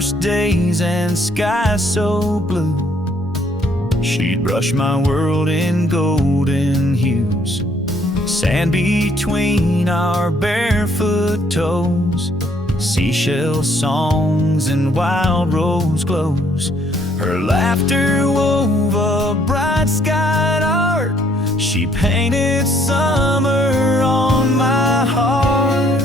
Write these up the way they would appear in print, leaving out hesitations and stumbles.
summer's days and skies so blue. She'd brush my world in golden hues, sand between our barefoot toes, seashell songs and wild rose glows. Her laughter wove a bright skied art. She painted summer on my heart.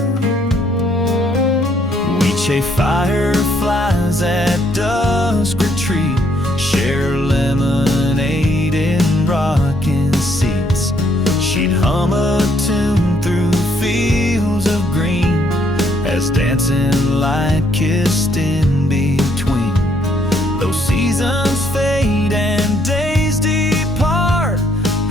We chase fireflies at dusk retreat, share lemonade in rocking seats. She'd hum a tune through fields of green as dancing light kissed in between. Those seasons fade and days depart,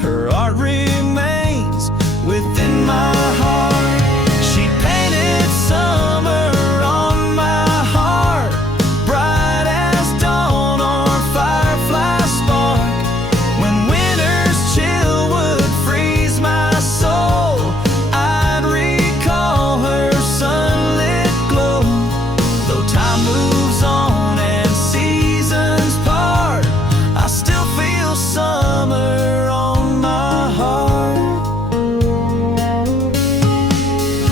her art remains within my heart. She painted summer on my heart, bright as dawn or firefly spark. When winter's chill would freeze my soul, I'd recall her sunlit glow. Though time moves on and seasons part, I still feel summer on my heart.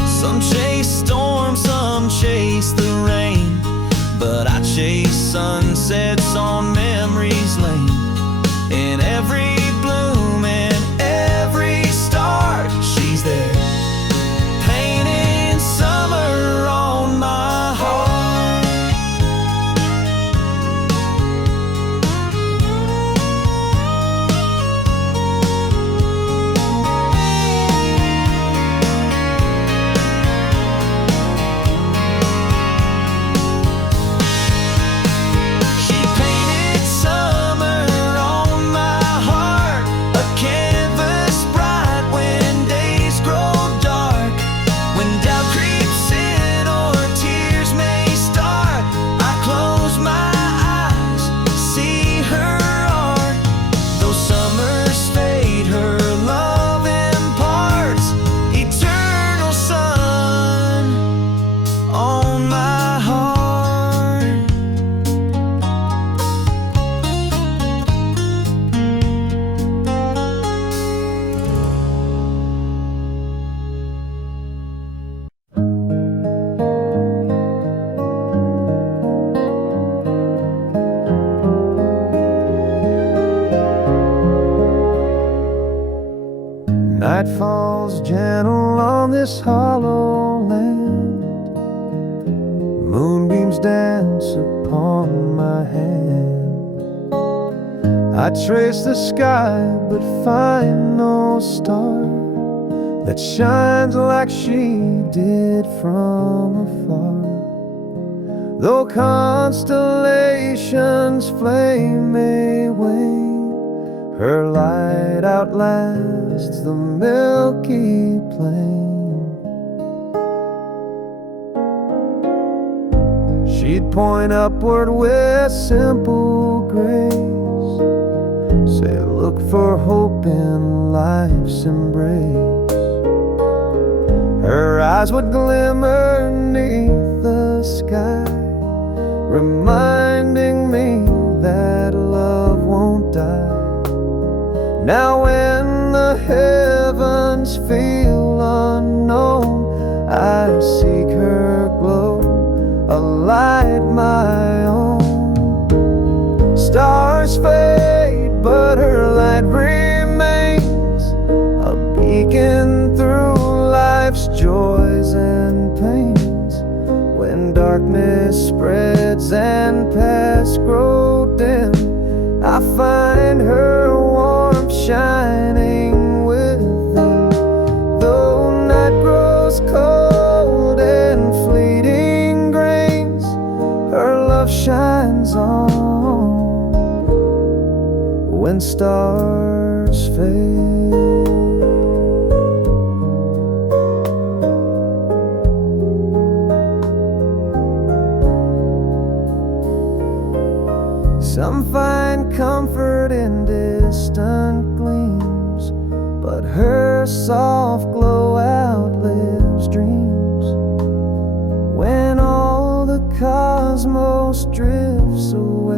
Some chase storms, some chase the rain, but I chase sunsets on memory's lane. In every bloom and every start, she's there, painting summer on my heart. She painted summer on my heart, a canvas bright when days grow dark. When doubt creeps in or tears may start, I close my eyes, see her art. Though summers fade, her love imparts eternal sun on my heart. Night falls gentle on this hollow land. Moonbeams dance upon my hand. I trace the sky but find no star that shines like she did from afar. Though constellations flame may wane, her light outlasts the milky plain. She'd point upward with simple grace, say look for hope in life's embrace. Her eyes would glimmer 'neath the sky, reminding me that love won't die. Now when the heavens feel unknown, I seek her glow, a light my own. Stars fade, but her light remains, a beacon through life's joys and pains. When darkness spreads and paths grow dim, I find her warmth shining within. Though night grows cold and fleeting grains, her love shines on when stars fade. Some find comfort in distant gleams, but her soft glow outlives dreams. When all the cosmos almost drifts away,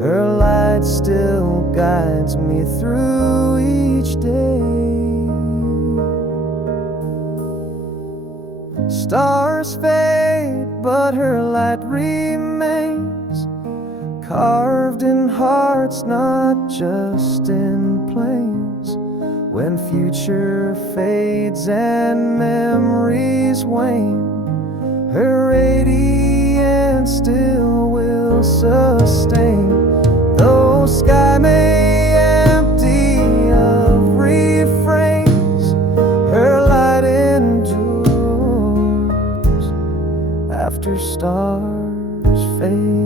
her light still guides me through each day. Stars fade, but her light remains, carved in hearts, not just in plains. When future fades and memories wane, her radiance still will sustain. Though sky may empty of refrains, her light endures after stars fade.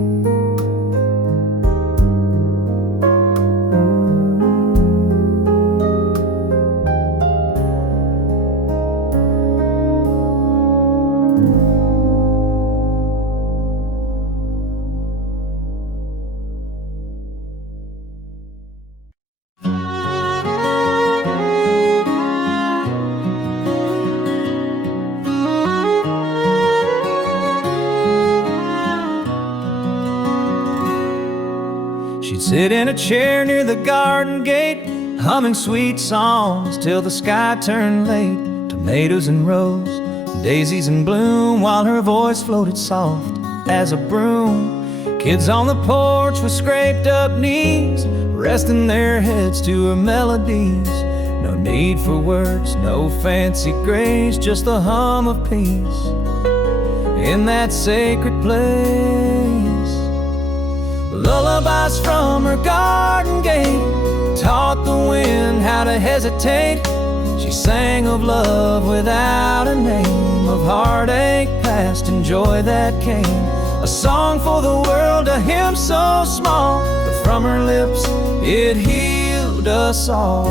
She'd sit in a chair near the garden gate, humming sweet songs till the sky turned late. Tomatoes in rows, daisies in bloom, while her voice floated soft as a broom. Kids on the porch with scraped up knees, resting their heads to her melodies. No need for words, no fancy grace, just the hum of peace in that sacred place. Lullabies from her garden gate taught the wind how to hesitate. She sang of love without a name, of heartache past and joy that came. A song for the world, a hymn so small, but from her lips it healed us all.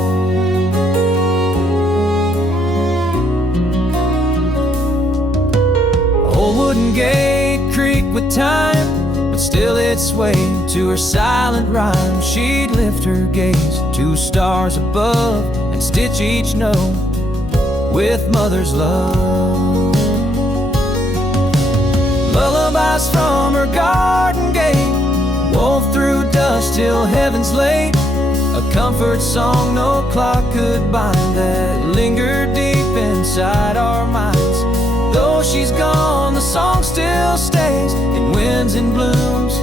Old wooden gate creaked with time, but still it swayed to her silent rhyme. She'd lift her gaze to stars above and stitch each note with mother's love. Lullabies from her garden gate wove through dust till heaven's late. A comfort song no clock could bind, that lingered deep inside our minds. Though she's gone, the song still stays in winds and blooms,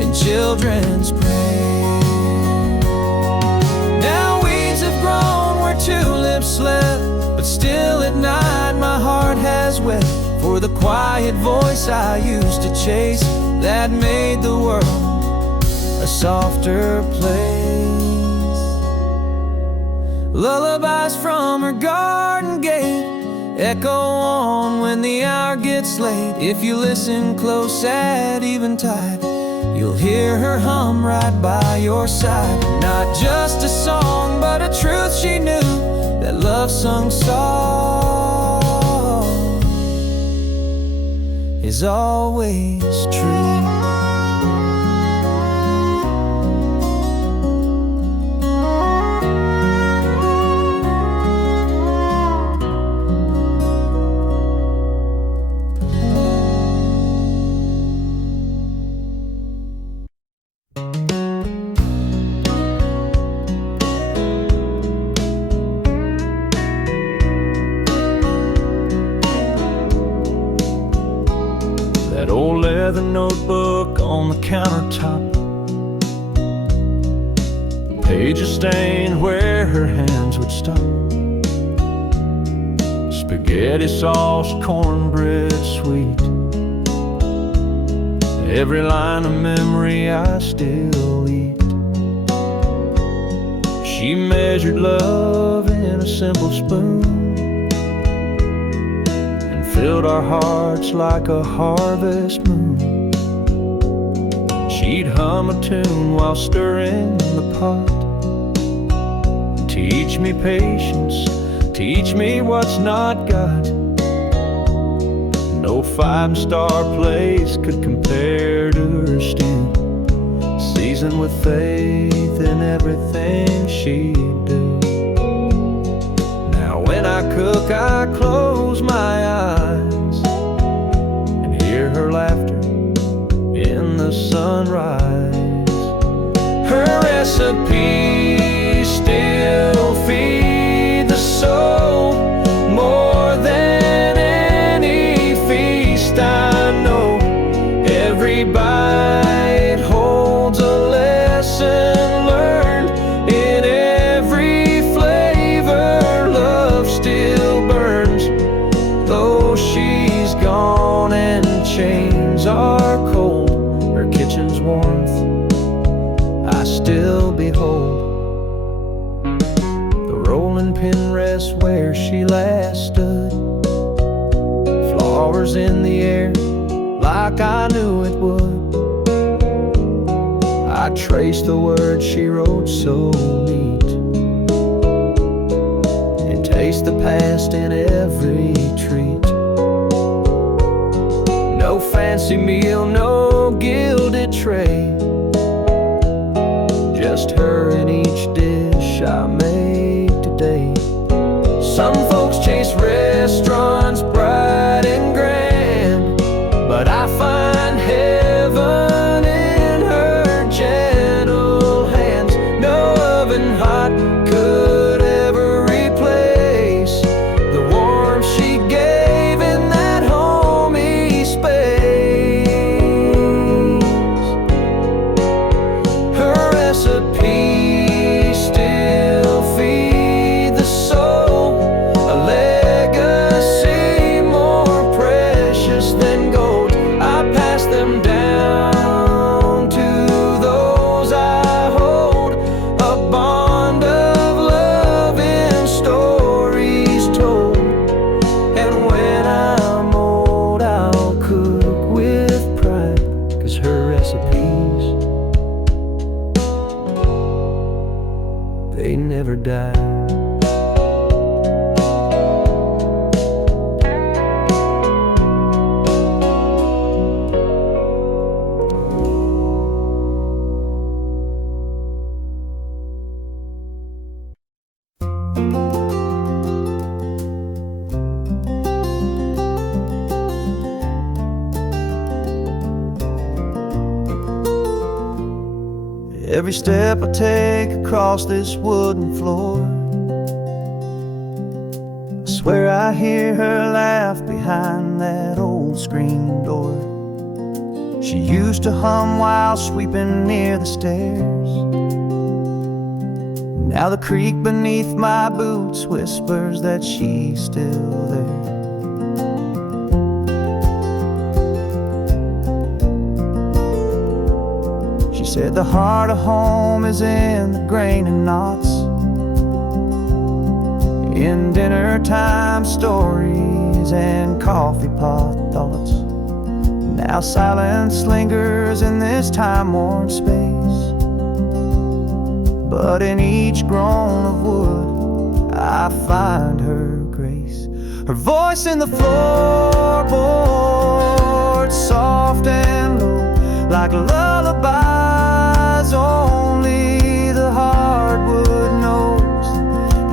in children's praise. Now weeds have grown where tulips slept, but still at night my heart has wept for the quiet voice I used to chase, that made the world a softer place. Lullabies from her garden gate echo on when the hour gets late. If you listen close at eventide, you'll hear her hum right by your side. Not just a song, but a truth she knew, that love sung soft is always true. That old leather notebook on the countertop, pages stained where her hands would stop. Spaghetti sauce, cornbread sweet, every line of memory I still eat. She measured love in a simple spoon, filled our hearts like a harvest moon. She'd hum a tune while stirring the pot. Teach me patience, teach me what's not got. No five-star place could compare to her stew, seasoned with faith in everything she'd do. Now when I cook, I close my eyes and hear her laughter the sunrise. Her recipes still feed the soul more than any feast I know. Every bite holds a lesson learned. In every flavor, love still burns. Though she's gone and chains are cold, her kitchen's warmth I still behold. The rolling pin rests where she last stood, flowers in the air like I knew it would. I traced the words she wrote so neat, and taste the past in every treat. No fancy meal, no gilded tray, just her in each dish I made today. Some folks chase restaurants bright and grand, but I find heaven in her gentle hands. No oven hot could ever replace the warmth she gave in that homey space. Her recipes still feed the soul, a legacy more precious than gold. I pass them down to those I hold, a bond of love in stories told. And when I'm old, I'll cook with pride, 'cause her recipes, they never die. Every step I take across this wooden floor, I swear I hear her laugh behind that old screen door. She used to hum while sweeping near the stairs. Now the creak beneath my boots whispers that she's still there. Said the heart of home is in the grain and knots, in dinner time stories and coffee pot thoughts. Now silence lingers in this time-worn space, but in each groan of wood I find her grace. Her voice in the floorboards, soft and low, like lullabies only the hardwood knows.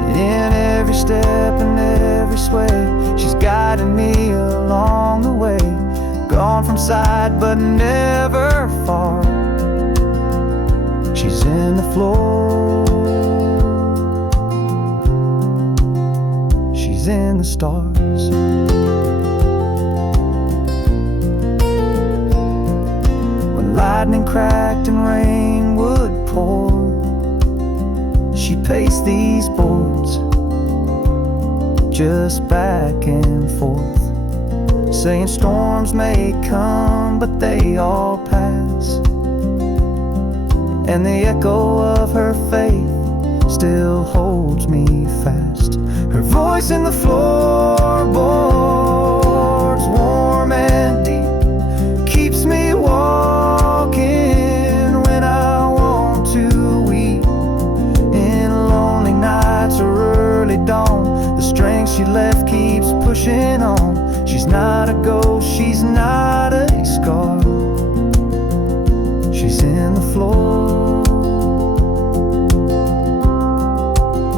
And in every step and every sway, she's guiding me along the way. Gone from sight but never far, she's in the floor, she's in the stars. Lightning cracked and rain would pour, she'd pace these boards just back and forth, saying storms may come but they all pass. And the echo of her faith still holds me fast. Her voice in the floorboards, warm and deep, keeps me walking when I want to weep. In lonely nights or early dawn, the strength she left keeps pushing on. She's not a ghost, she's not a scar, she's in the floor,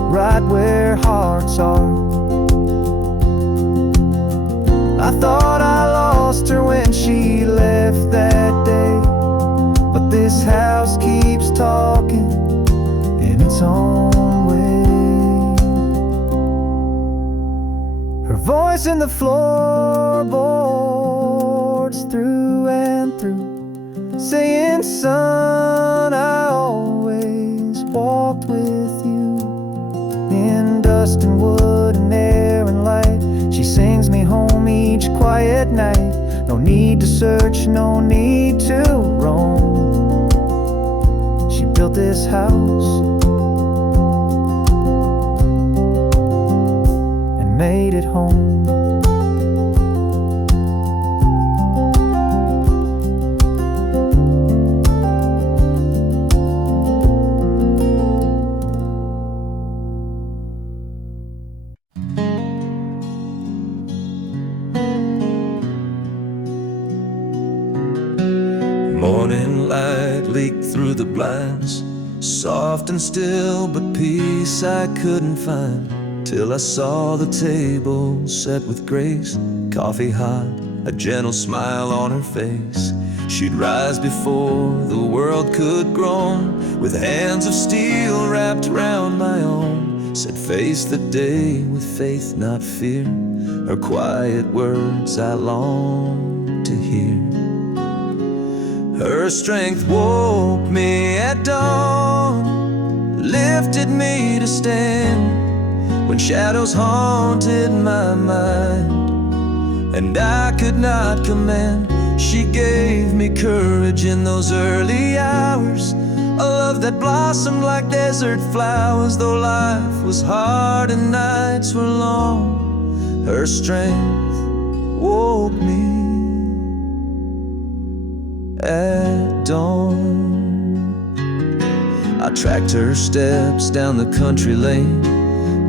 right where hearts are. I thought I lost her when she left that day, house keeps talking in its own way. Her voice in the floorboards through and through, saying, son, I always walked with you in dust and wood and air and light. She sings me home each quiet night. No need to search, no need to roam. She built this house and made it home. Morning light leaked through the blinds, soft and still, but peace I couldn't find, till I saw the table set with grace, coffee hot, a gentle smile on her face. She'd rise before the world could groan, with hands of steel wrapped round my own, said face the day with faith, not fear. Her quiet words I long to hear. Her strength woke me at dawn, lifted me to stand when shadows haunted my mind and I could not command. She gave me courage in those early hours, a love that blossomed like desert flowers. Though life was hard and nights were long, her strength woke me at dawn. I tracked her steps down the country lane,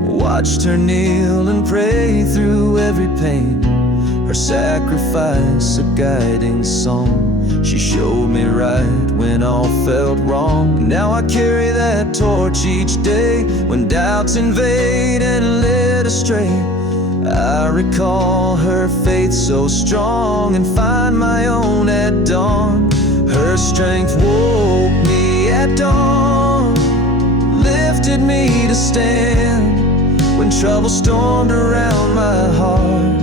watched her kneel and pray through every pain. Her sacrifice a guiding song, she showed me right when all felt wrong. Now I carry that torch each day when doubts invade and led astray. I recall her faith so strong and find my own at dawn. Her strength woke me at dawn, lifted me to stand when trouble stormed around my heart.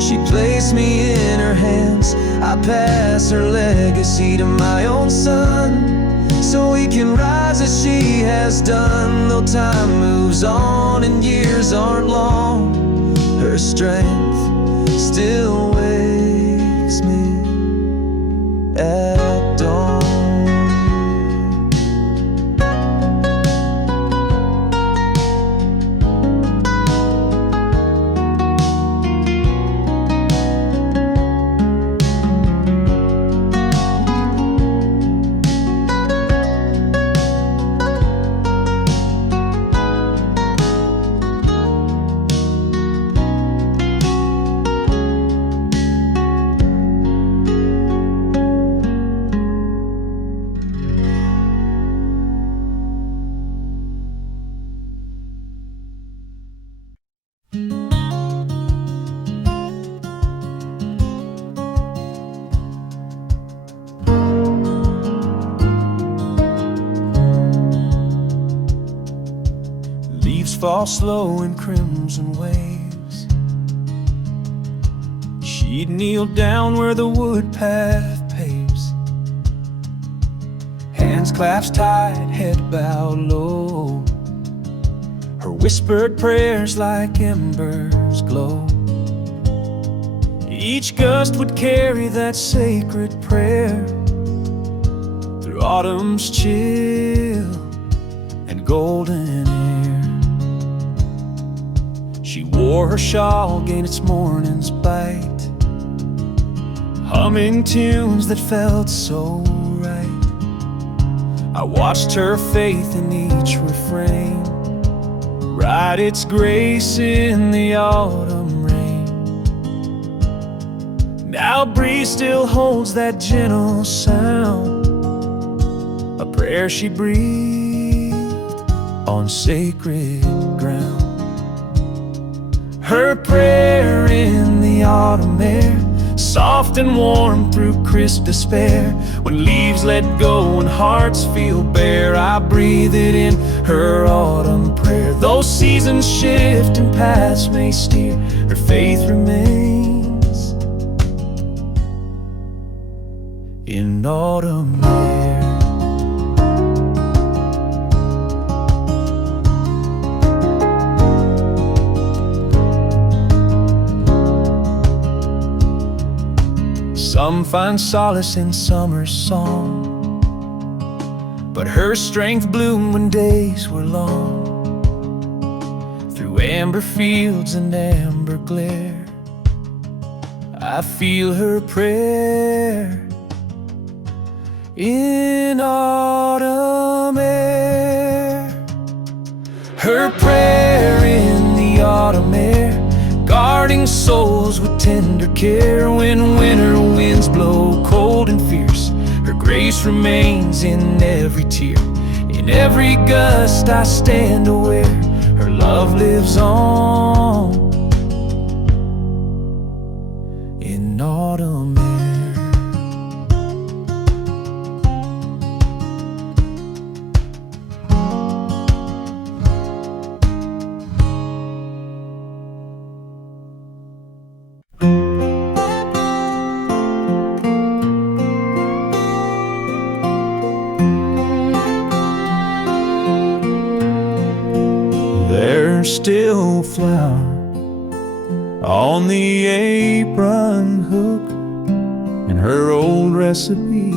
She placed me in her hands. I pass her legacy to my own son, so he can rise as she has done. Though time moves on and years aren't long, her strength still wakes me at dawn. Fall slow in crimson waves. She'd kneel down where the wood path paves, hands clasped tight, head bowed low. Her whispered prayers like embers glow. Each gust would carry that sacred prayer through autumn's chill and golden air. She wore her shawl, gained its morning's bite, humming tunes that felt so right. I watched her faith in each refrain write its grace in the autumn rain. Now breeze still holds that gentle sound, a prayer she breathed on sacred ground. Her prayer in the autumn air soft and warm through crisp despair. When leaves let go and hearts feel bare, I breathe it in, her autumn prayer. Though seasons shift and paths may steer, her faith remains in autumn air. Some find solace in summer's song, but her strength bloomed when days were long. Through amber fields and amber glare, I feel her prayer in autumn air. Her prayer in the autumn air, guarding souls with tender care. When winter winds blow cold and fierce, her grace remains in every tear. In every gust I stand aware, her love lives on in autumn air. There's still flour on the apron hook, and her old recipe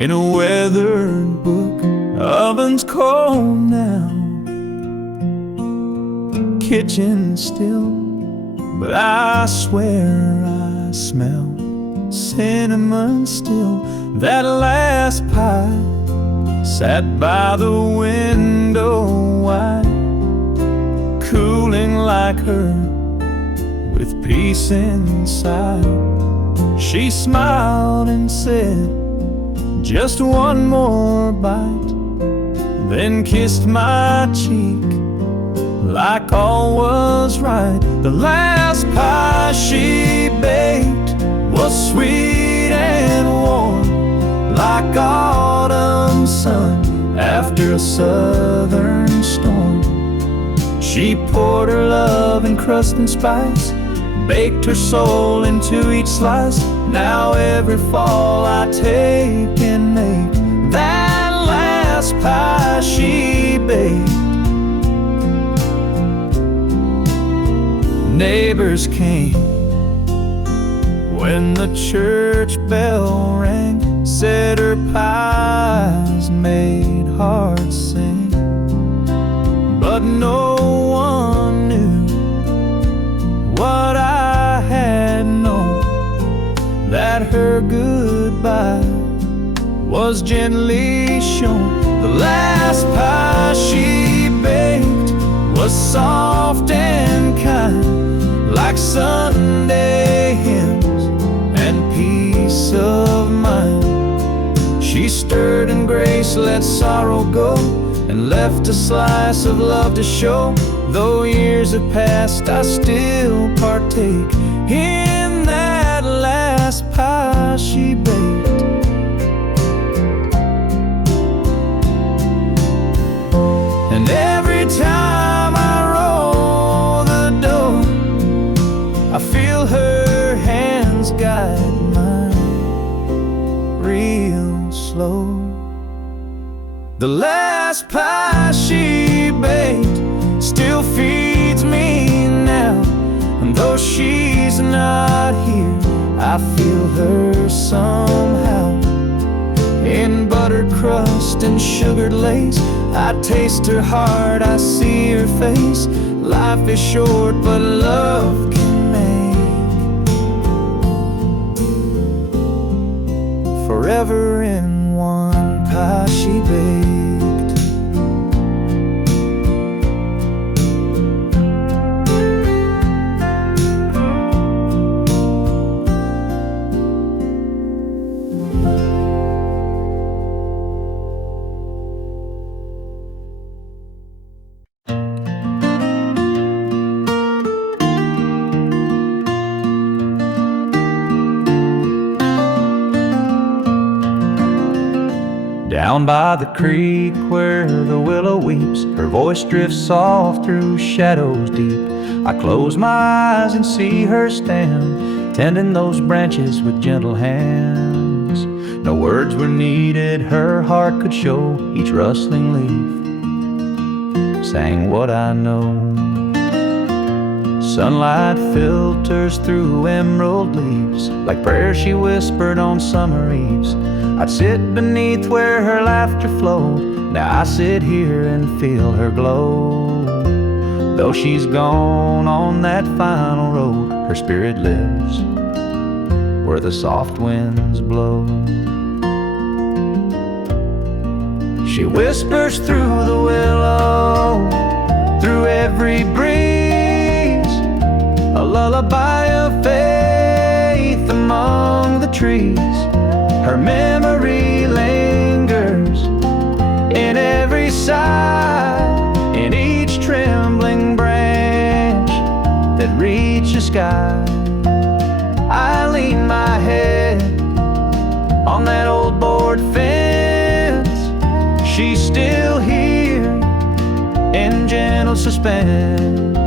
in a weathered book. Oven's cold now, kitchen still, but I swear I smell cinnamon still. That last pie sat by the window wide, cooling like her with peace inside. She smiled and said, just one more bite, then kissed my cheek like all was right. The last pie she baked was sweet and warm, like autumn sun after a southern storm. She poured her love in crust and spice, baked her soul into each slice. Now every fall I take and make that last pie she baked. Neighbors came when the church bell rang, said her pies made hearts sing. But no one knew what I had known, that her goodbye was gently shown. The last pie she baked was soft and kind, like Sunday hymns and peace of mind. She stirred in grace, let sorrow go, and left a slice of love to show. Though years have passed, I still partake in that last pie she baked. And every time I roll the dough, I feel her hands guide mine real slow. The last pie she baked still feeds me now, and though she's not here, I feel her somehow. In buttered crust and sugared lace, I taste her heart, I see her face. Life is short, but love can make forever in one pie she baked. Down by the creek where the willow weeps, her voice drifts soft through shadows deep. I close my eyes and see her stand, tending those branches with gentle hands. No words were needed, her heart could show. Each rustling leaf sang what I know. Sunlight filters through emerald leaves, like prayers she whispered on summer eves. I'd sit beneath where her laughter flowed. Now I sit here and feel her glow. Though she's gone on that final road, her spirit lives where the soft winds blow. She whispers through the willow, through every breeze, a lullaby of faith among the trees. Her memory lingers in every sigh, in each trembling branch that reaches the sky. I lean my head on that old board fence. She's still here in gentle suspense.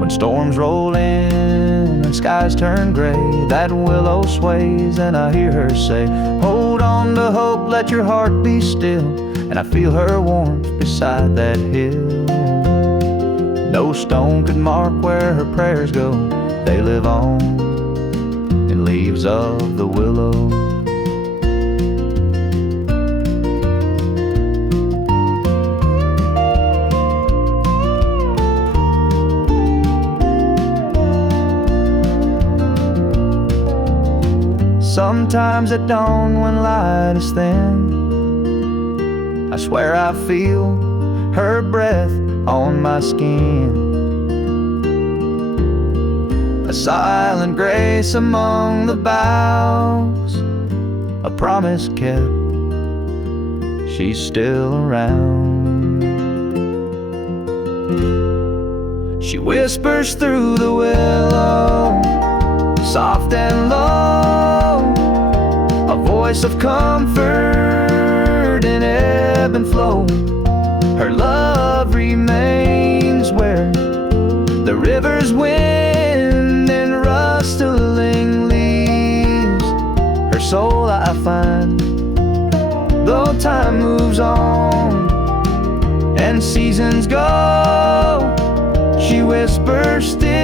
When storms roll in and skies turn gray, that willow sways and I hear her say, hold on to hope, let your heart be still. And I feel her warmth beside that hill. No stone could mark where her prayers go. They live on in leaves of the willow. Sometimes at dawn when light is thin, I swear I feel her breath on my skin. A silent grace among the boughs, a promise kept, she's still around. She whispers through the willow, soft and low, a voice of comfort in ebb and flow. Her love remains where the river's wind and rustling leaves. Her soul I find, though time moves on and seasons go, she whispers still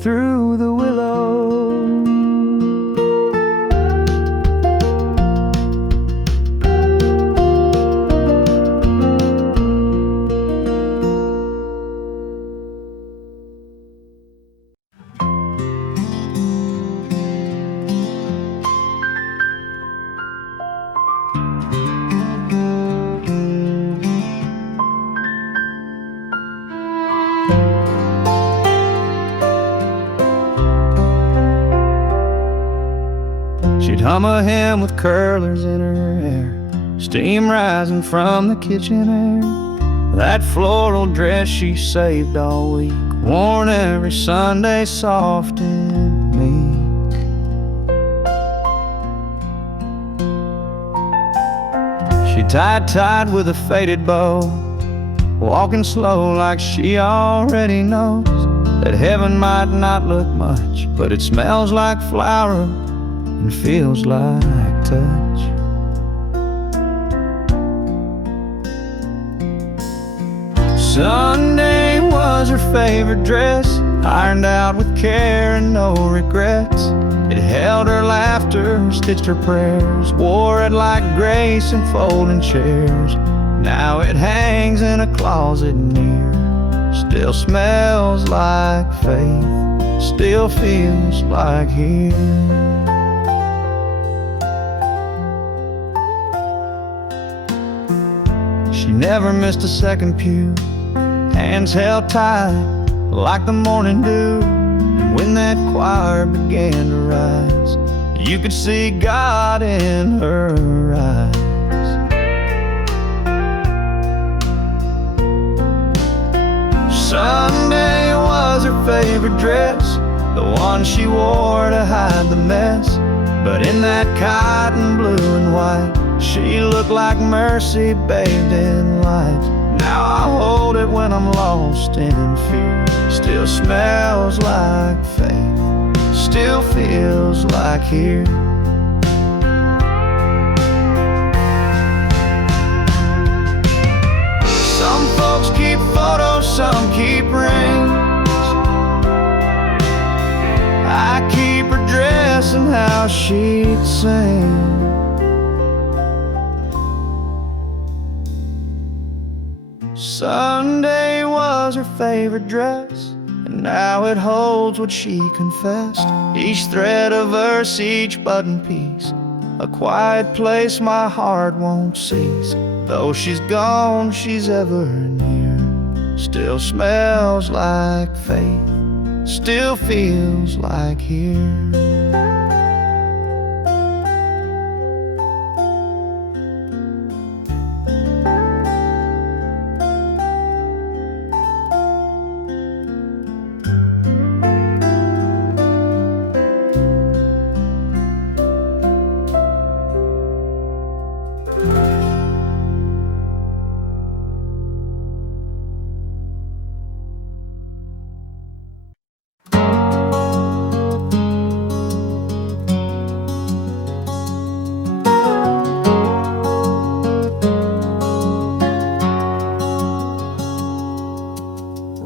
through the willow. She'd hum a hymn with curlers in her hair, steam rising from the kitchen air. That floral dress she saved all week, worn every Sunday, soft and meek. She tied tight with a faded bow, walking slow like she already knows that heaven might not look much, but it smells like flower and feels like touch. Sunday was her favorite dress, ironed out with care and no regrets. It held her laughter, stitched her prayers, wore it like grace in folding chairs. Now it hangs in a closet near, still smells like faith, still feels like here. She never missed a second pew, hands held tight like the morning dew. And when that choir began to rise, you could see God in her eyes. Sunday was her favorite dress, the one she wore to hide the mess. But in that cotton blue and white, she looked like mercy bathed in light. Now I hold it when I'm lost in fear. Still smells like faith, still feels like here. Some folks keep photos, some keep rings. I keep her dress and how she'd sing. Sunday was her favorite dress, and now it holds what she confessed. Each thread a verse, each button piece, a quiet place my heart won't cease. Though she's gone, she's ever near. Still smells like faith, still feels like here.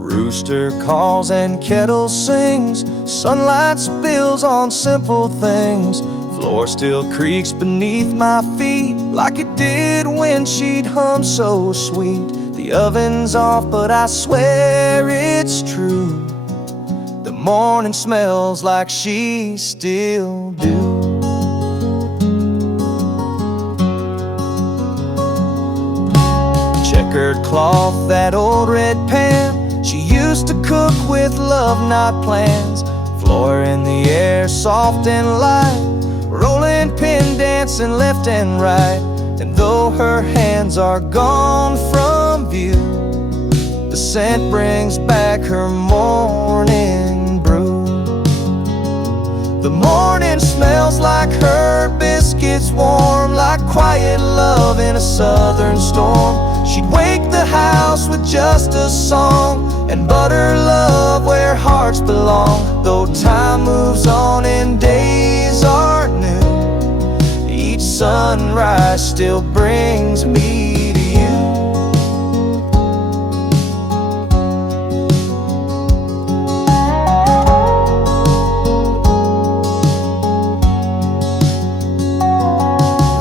Rooster calls and kettle sings, sunlight spills on simple things. Floor still creaks beneath my feet like it did when she'd hum so sweet. The oven's off, but I swear it's true. The morning smells like she still do. Checkered cloth, that old red pan, she used to cook with love, not plans. Floor in the air, soft and light, rolling pin dancing left and right. And though her hands are gone from view, the scent brings back her morning brew. The morning smells like her biscuits, warm like quiet love in a southern storm. She'd wake the house with just a song and butter love where hearts belong. Though time moves on and days are new, each sunrise still brings me to you.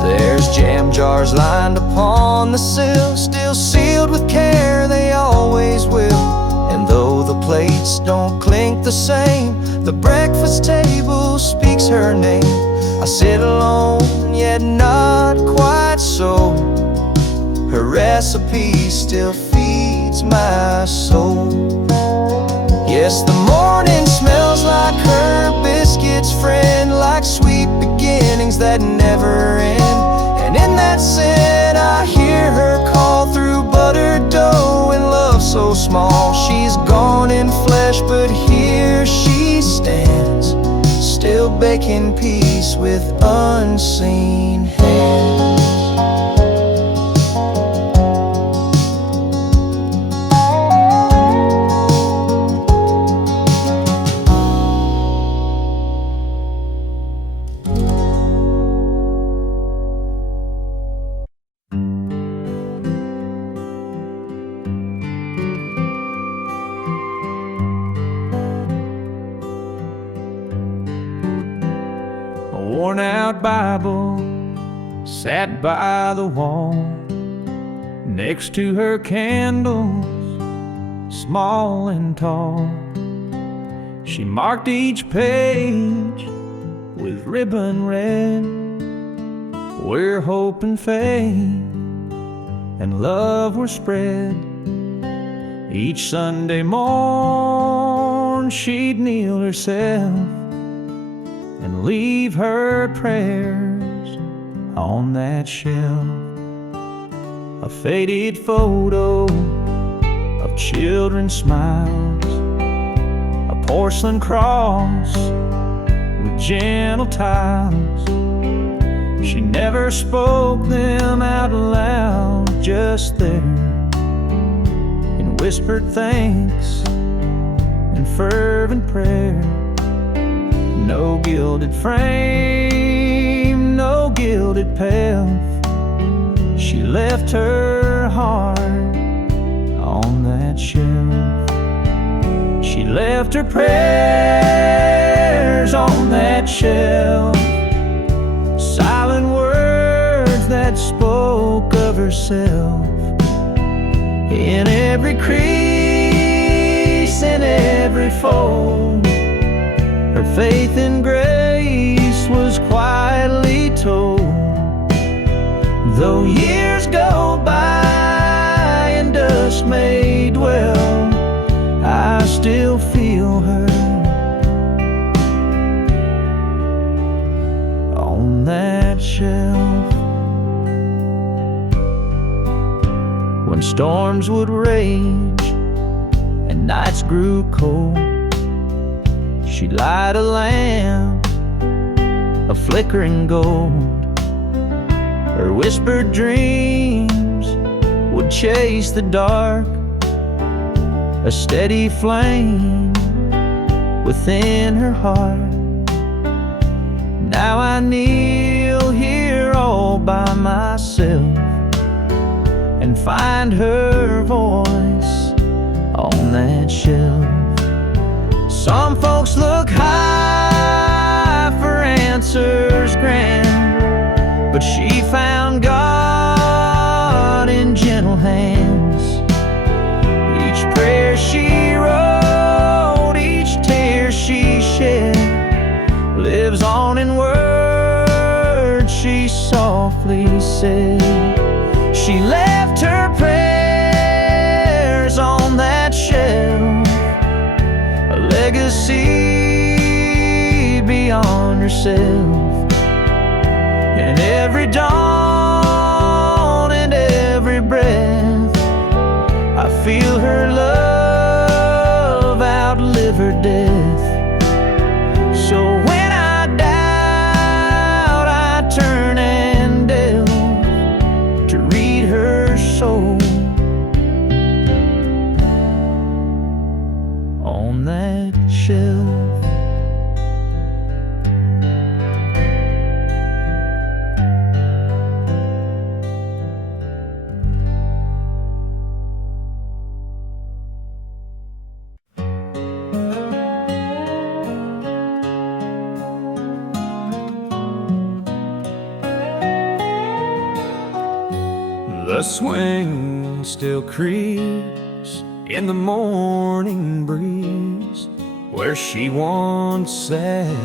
There's jam jars lined upon the sill, still sealed with care, they always will. And though the plates don't clink the same, the breakfast table speaks her name. I sit alone, yet not quite so. Her recipe still feeds my soul. Yes, the morning smells like her biscuits, friend, like sweet beginnings that never end. And in that scent I hear her call through buttered dough and love so small. She's gone in flesh, but here she stands, still baking peace with unseen hands. Worn out Bible sat by the wall next to her candles, small and tall. She marked each page with ribbon red, where hope and faith and love were spread. Each Sunday morn she'd kneel herself and leave her prayers on that shelf. A faded photo of children's smiles, a porcelain cross with gentle tiles. She never spoke them out loud, just there in whispered thanks and fervent prayer. No gilded frame, no gilded path. She left her heart on that shelf. She left her prayers on that shelf. Silent words that spoke of herself. In every crease, in every fold, her faith and grace was quietly told. Though years go by and dust may dwell, I still feel her on that shelf. When storms would rage and nights grew cold, she'd light a lamp, a flickering gold. Her whispered dreams would chase the dark, a steady flame within her heart. Now I kneel here all by myself and find her voice on that shelf. Some folks look high for answers grand, but she found God in gentle hands. Each prayer she wrote, each tear she shed, lives on in words she softly said. She left her prayers on that shelf, a legacy beyond herself. And every dawn and every breath, I feel her love outlive her death. So when I doubt, I turn and delve to read her soul on that shelf. The swing still creeps in the morning breeze, where she once sat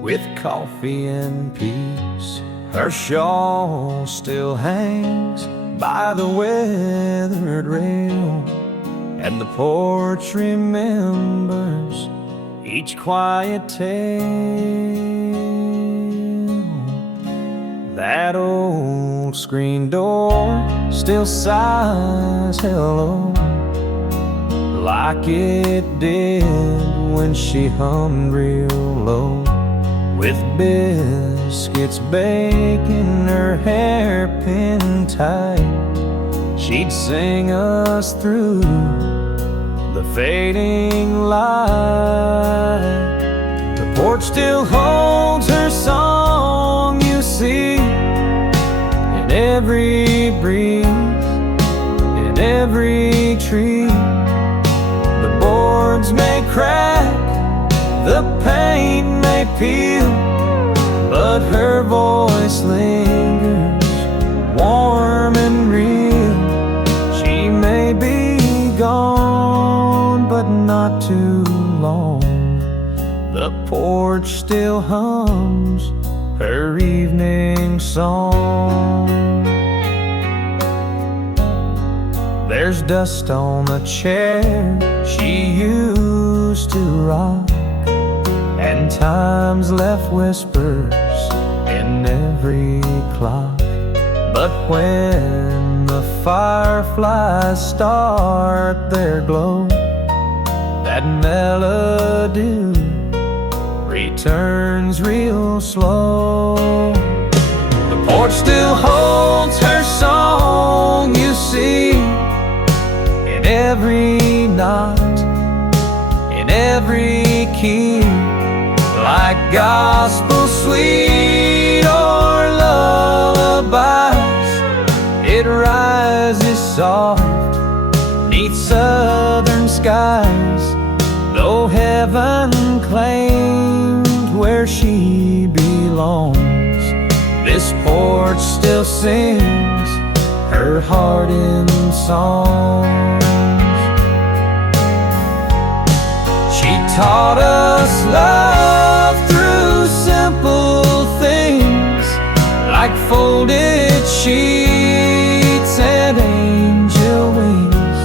with coffee and peace. Her shawl still hangs by the weathered rail, and the porch remembers each quiet tale. That old screen door still sighs hello, like it did when she hummed real low. With biscuits baking her hairpin tight, she'd sing us through the fading light. The porch still holds her song, you see, in every breeze, in every tree. The boards may crack, the paint may peel, but her voice lingers warm and real. She may be gone, but not too long. The porch still hums her evening song. There's dust on the chair she used to rock, and time's left whispers in every clock. But when the fireflies start their glow, that melody returns real slow. The porch still holds her song, you see, in every knot, in every key, like gospel sweet or lullabies. It rises soft 'neath southern skies, though heaven claimed where she belongs. This porch still sings her heart in songs. She taught us love through simple things, like folded sheets and angel wings.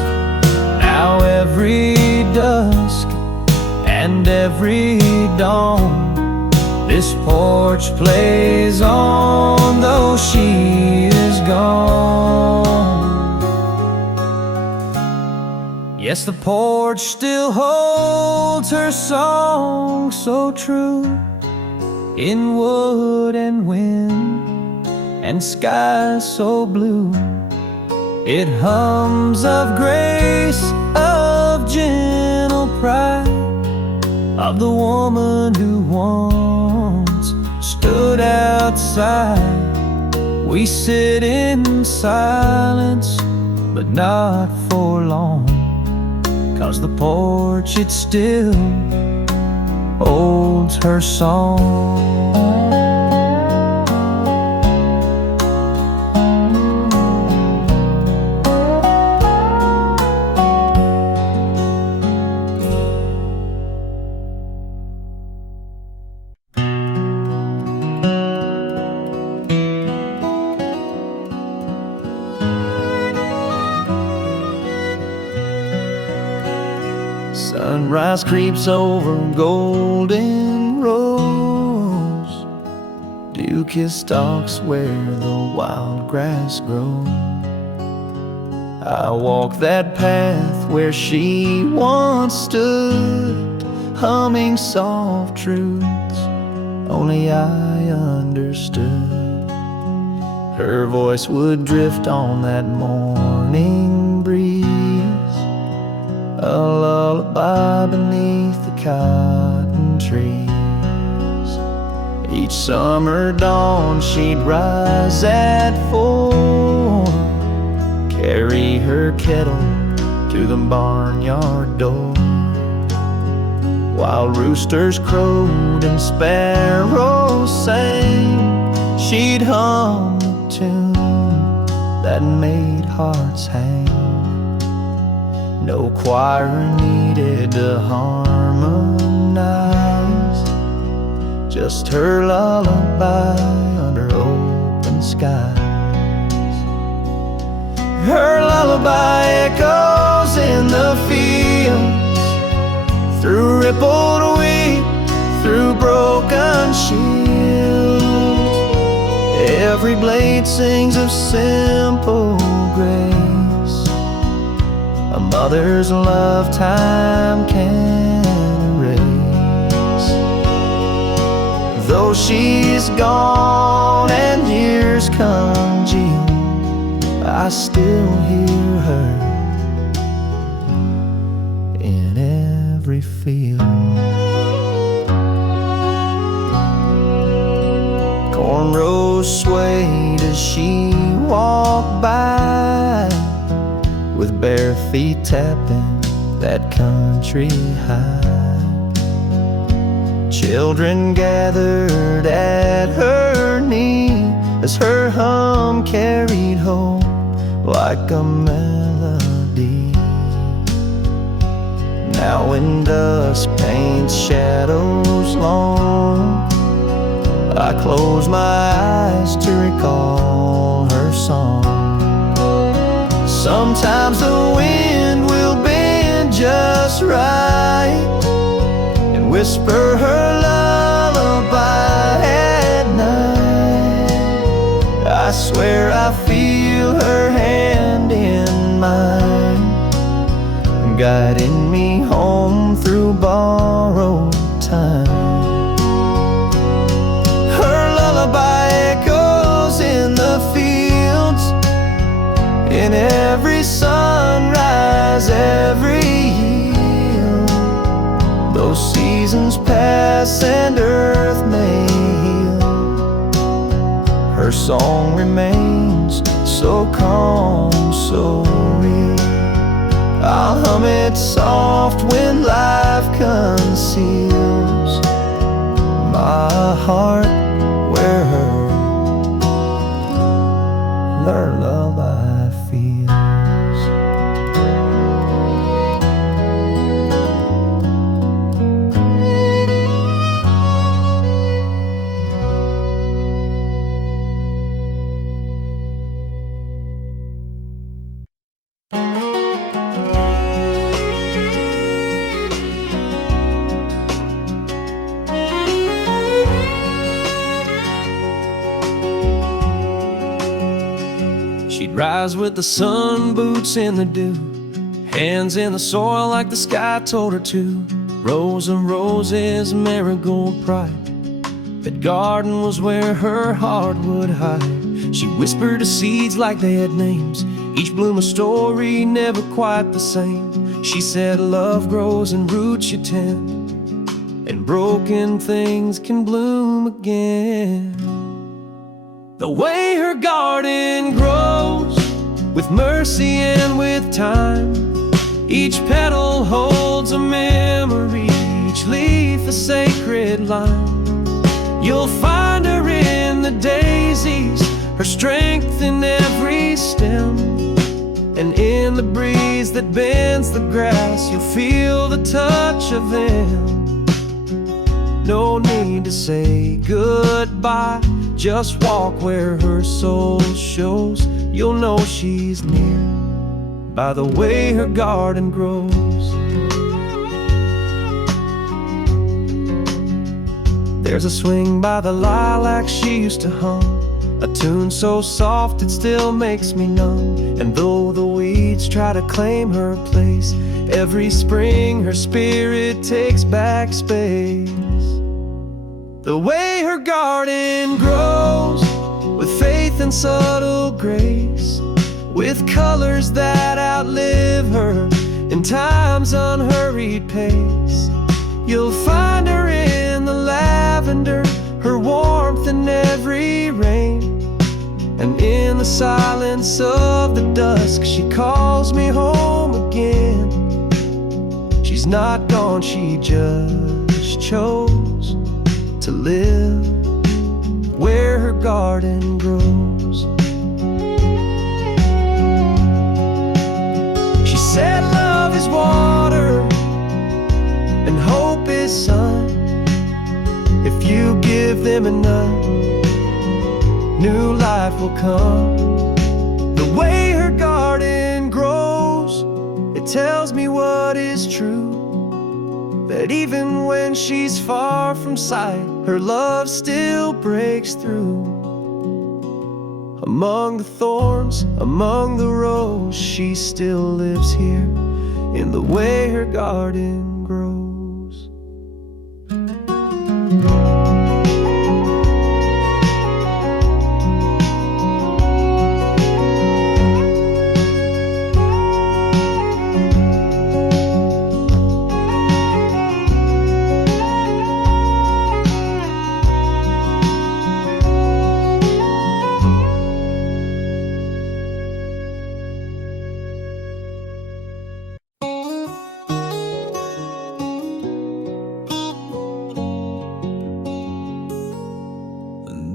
Now every dusk and every dawn, this porch plays on, though she is gone. Yes, the porch still holds her song so true, in wood and wind and sky so blue. It hums of grace, of gentle pride, of the woman who once stood outside. We sit in silence, but not for long, 'cause the porch, it still holds her song. Sunrise creeps over golden rows, dew-kissed stalks where the wild grass grows. I walk that path where she once stood, humming soft truths only I understood. Her voice would drift on that morning breeze, a lullaby beneath the cotton trees. Each summer dawn she'd rise at 4, carry her kettle to the barnyard door. While roosters crowed and sparrows sang, she'd hum a tune that made hearts hang. No choir needed to harmonize, just her lullaby under open skies. Her lullaby echoes in the fields, through rippled wheat, through broken shields. Every blade sings of simple grace, a mother's love time can't erase. Though she's gone and years congeal, I still hear her in every field. Cornrows swayed as she walked by, with bare feet tapping that country high. Children gathered at her knee as her hum carried hope like a melody. Now when dusk paints shadows long, I close my eyes to recall her song. Sometimes the wind will bend just right and whisper her lullaby at night. I swear I feel her hand in mine, guiding me home through borrowed time. Her lullaby echoes in the fields, in every sunrise, every yield. Though seasons pass and earth may heal, her song remains so calm, so real. I'll hum it soft when life conceals my heart where her lullaby feels. She'd rise with the sun, boots in the dew, hands in the soil like the sky told her to. Rows and roses, marigold pride, that garden was where her heart would hide. She whispered to seeds like they had names, each bloom a story, never quite the same. She said love grows in roots you tend, and broken things can bloom again. The way her garden grows, with mercy and with time, each petal holds a memory, each leaf a sacred line. You'll find her in the daisies, her strength in every stem, and in the breeze that bends the grass, you'll feel the touch of them. No need to say goodbye, just walk where her soul shows. You'll know she's near by the way her garden grows. There's a swing by the lilacs she used to hum, a tune so soft it still makes me numb. And though the weeds try to claim her place, every spring her spirit takes back space. The way her garden grows, with faith and subtle grace, with colors that outlive her in time's unhurried pace. You'll find her in the lavender, her warmth in every rain, and in the silence of the dusk she calls me home again. She's not gone, she just chose to live where her garden grows. She said love is water and hope is sun. If you give them enough, new life will come. The way her garden grows, it tells me what is true, that even when she's far from sight, her love still breaks through. Among the thorns, among the roses, she still lives here in the way her garden grows.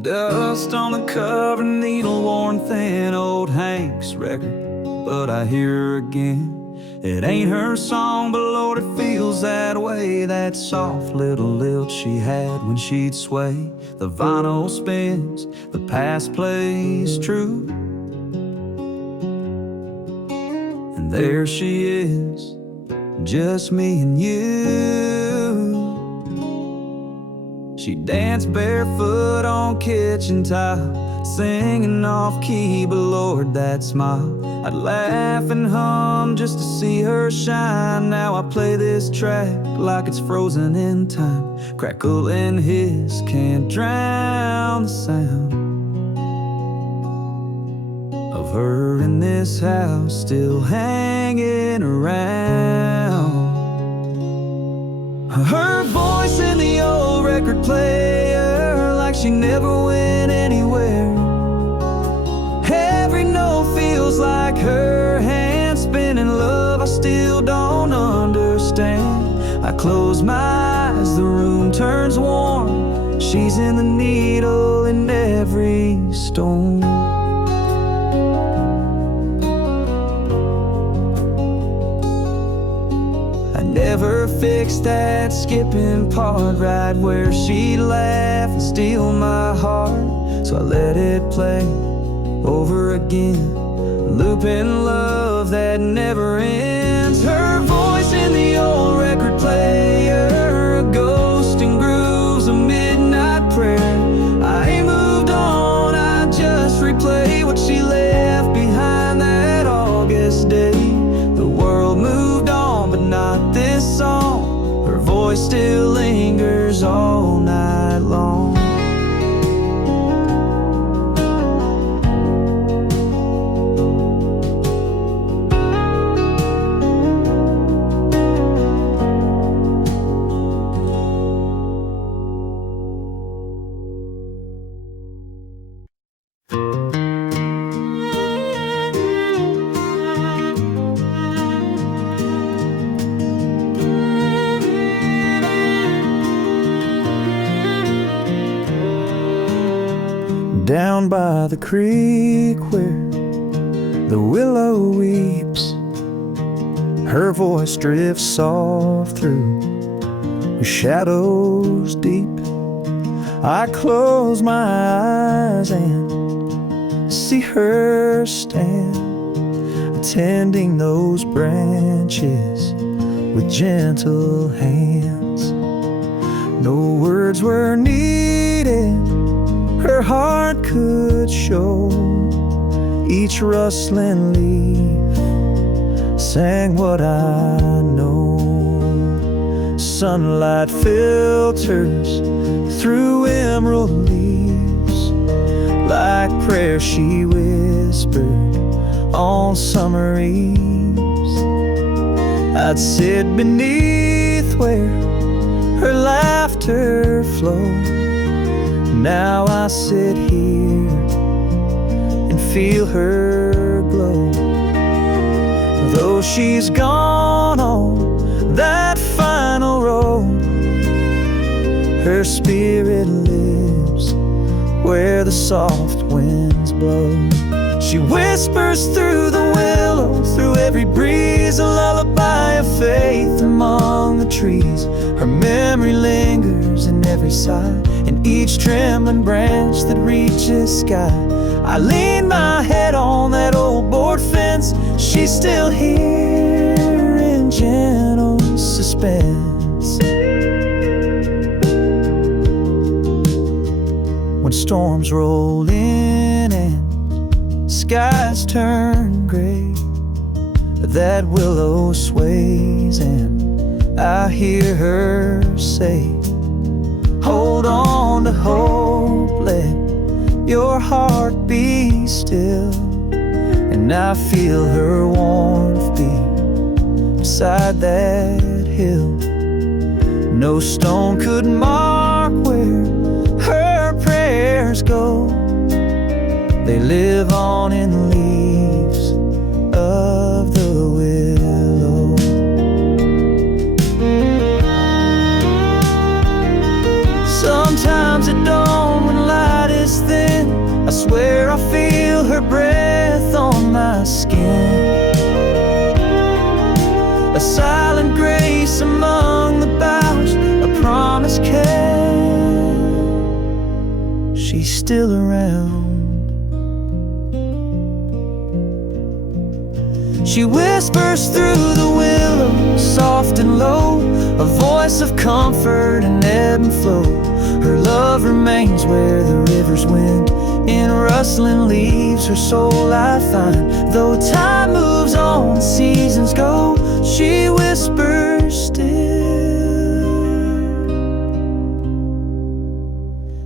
Dust on the cover, needle-worn thin, old Hank's record, but I hear her again. It ain't her song, but Lord, it feels that way. That soft little lilt she had when she'd sway. The vinyl spins, the past plays true, and there she is, just me and you. She danced barefoot on kitchen tile, singing off key, but Lord, that smile, I'd laugh and hum just to see her shine. Now I play this track like it's frozen in time. Crackle and hiss can't drown the sound of her in this house, still hanging around. Her voice in the old record player, like she never went anywhere. Every note feels like her hand spinning. Love I still don't understand. I close my eyes, the room turns warm. She's in the needle in every storm. Never fixed that skipping part right where she'd laugh and steal my heart. So I let it play over again, looping love that never ends. Her voice in the old record player, a ghost in grooves, a midnight prayer. I ain't moved on, I just replay what she left behind that August day. The world moved on, but not this song. Her voice still lingers all night long. Down by the creek where the willow weeps, her voice drifts soft through the shadows deep. I close my eyes and see her stand, tending those branches with gentle hands. No words were needed, her heart could show. Each rustling leaf sang what I know. Sunlight filters through emerald leaves, like prayer she whispered on summer eves. I'd sit beneath where her laughter flowed. Now I sit here and feel her glow. Though she's gone on that final road, her spirit lives where the soft winds blow. She whispers through the willow, through every breeze, a lullaby of faith among the trees. Her memory lingers in every sigh, in each trembling branch that reaches sky. I lean my head on that old board fence. She's still here in gentle suspense. When storms roll in and skies turn gray, that willow sways and I hear her say, hold on to hope, let your heart be still. And I feel her warmth beat beside that hill. No stone could mark where her prayers go. They live on in the leaves of the willow. Sometimes at dawn when light is thin, I swear I feel her breath on my skin. A silent grace among the boughs, a promise kept. She's still around. She whispers through the willow, soft and low, a voice of comfort and ebb and flow. Her love remains where the river's wind In rustling leaves her soul I find. Though time moves on, seasons go, she whispers still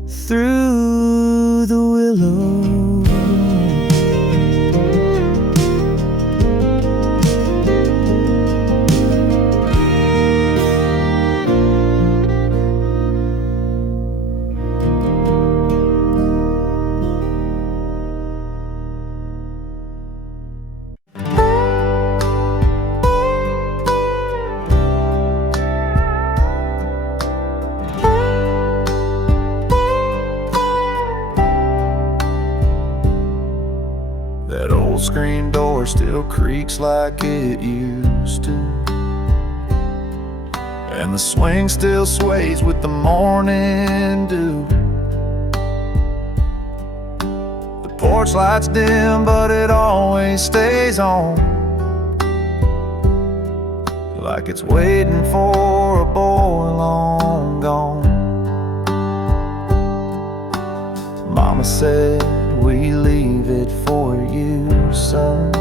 through the willow. That old screen door still creaks like it used to, and the swing still sways with the morning dew. The porch light's dim, but it always stays on, like it's waiting for a boy long gone. Mama said we leave it for you, son,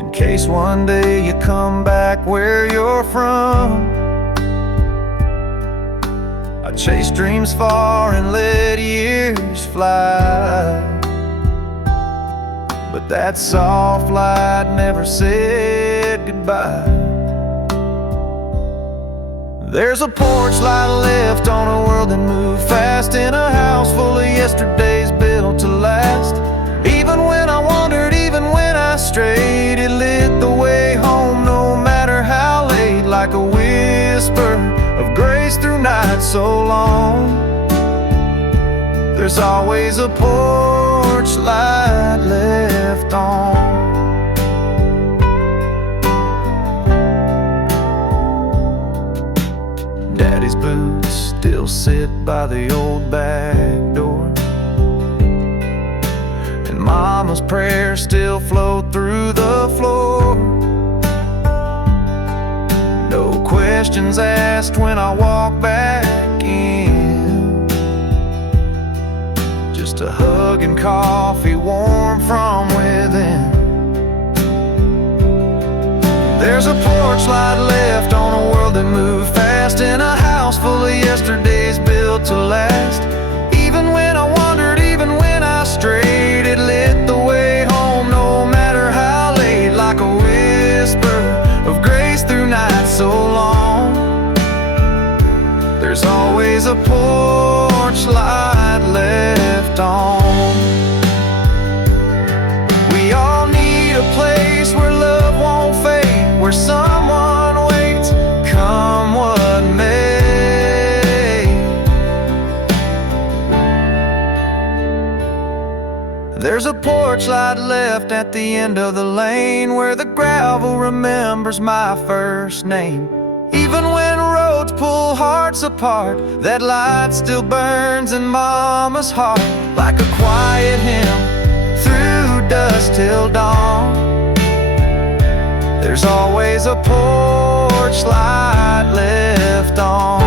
in case one day you come back where you're from. I chased dreams far and let years fly, but that soft light never said goodbye. There's a porch light left on a world that moved fast, in a house full of yesterdays built to last. Even when I wandered, even when I strayed, it lit the way home no matter how late, like a whisper of grace through night so long. There's always a porch light left on. Daddy's boots still sit by the old back door, and Mama's prayers still flow through the floor. No questions asked when I walk back in, just a hug and coffee warm from within. There's a porch light left on a world that moved fast, in a house full of yesterdays built to last. Even when I wandered, even when I strayed, it lit the way home no matter how late, like a whisper of grace through night so long. There's always a porch light left on. We all need a place where love won't fade, where someone waits, come what may. There's a porch light left at the end of the lane, where the gravel remembers my first name. Even when roads pull hearts apart, that light still burns in Mama's heart, like a quiet hymn through dusk till dawn. There's always a porch light left on.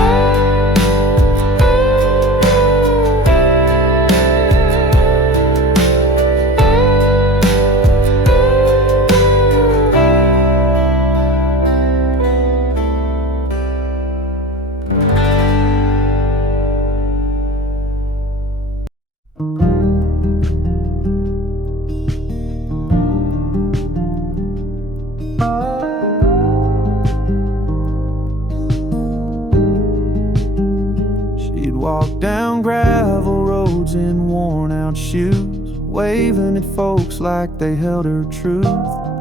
Walk down gravel roads in worn-out shoes, waving at folks like they held her truth.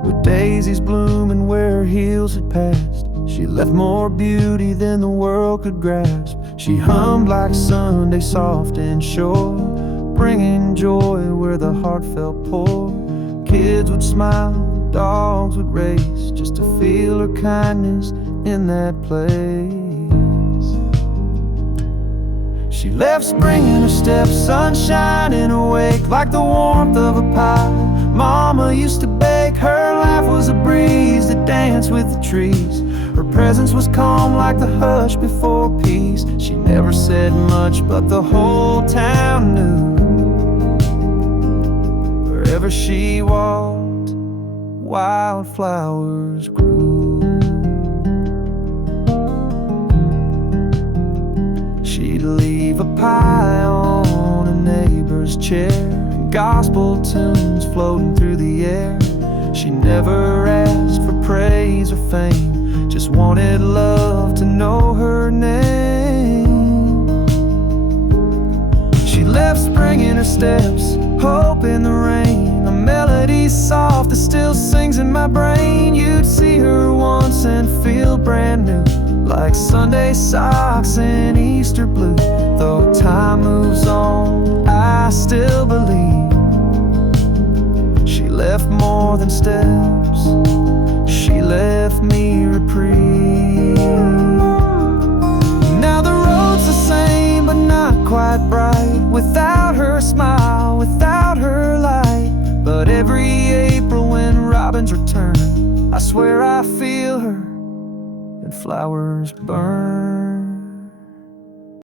With daisies blooming where her heels had passed, she left more beauty than the world could grasp. She hummed like Sunday soft and sure, bringing joy where the heart felt poor. Kids would smile, dogs would race, just to feel her kindness in that place. She left spring in her step, sunshine in her wake, like the warmth of a pie Mama used to bake. Her laugh was a breeze that danced with the trees. Her presence was calm like the hush before peace. She never said much, but the whole town knew. Wherever she walked, wildflowers grew. She'd leave a pie on a neighbor's chair, and gospel tunes floating through the air. She never asked for praise or fame, just wanted love to know her name. She left spring in her steps, hope in the rain, a melody soft that still sings in my brain. You'd see her once and feel brand new, like Sunday socks in Easter blue. Though time moves on, I still believe she left more than steps, she left me reprieve. Now the road's the same, but not quite bright, without her smile, without her light. But every April when robins return, I swear I feel her and flowers burn.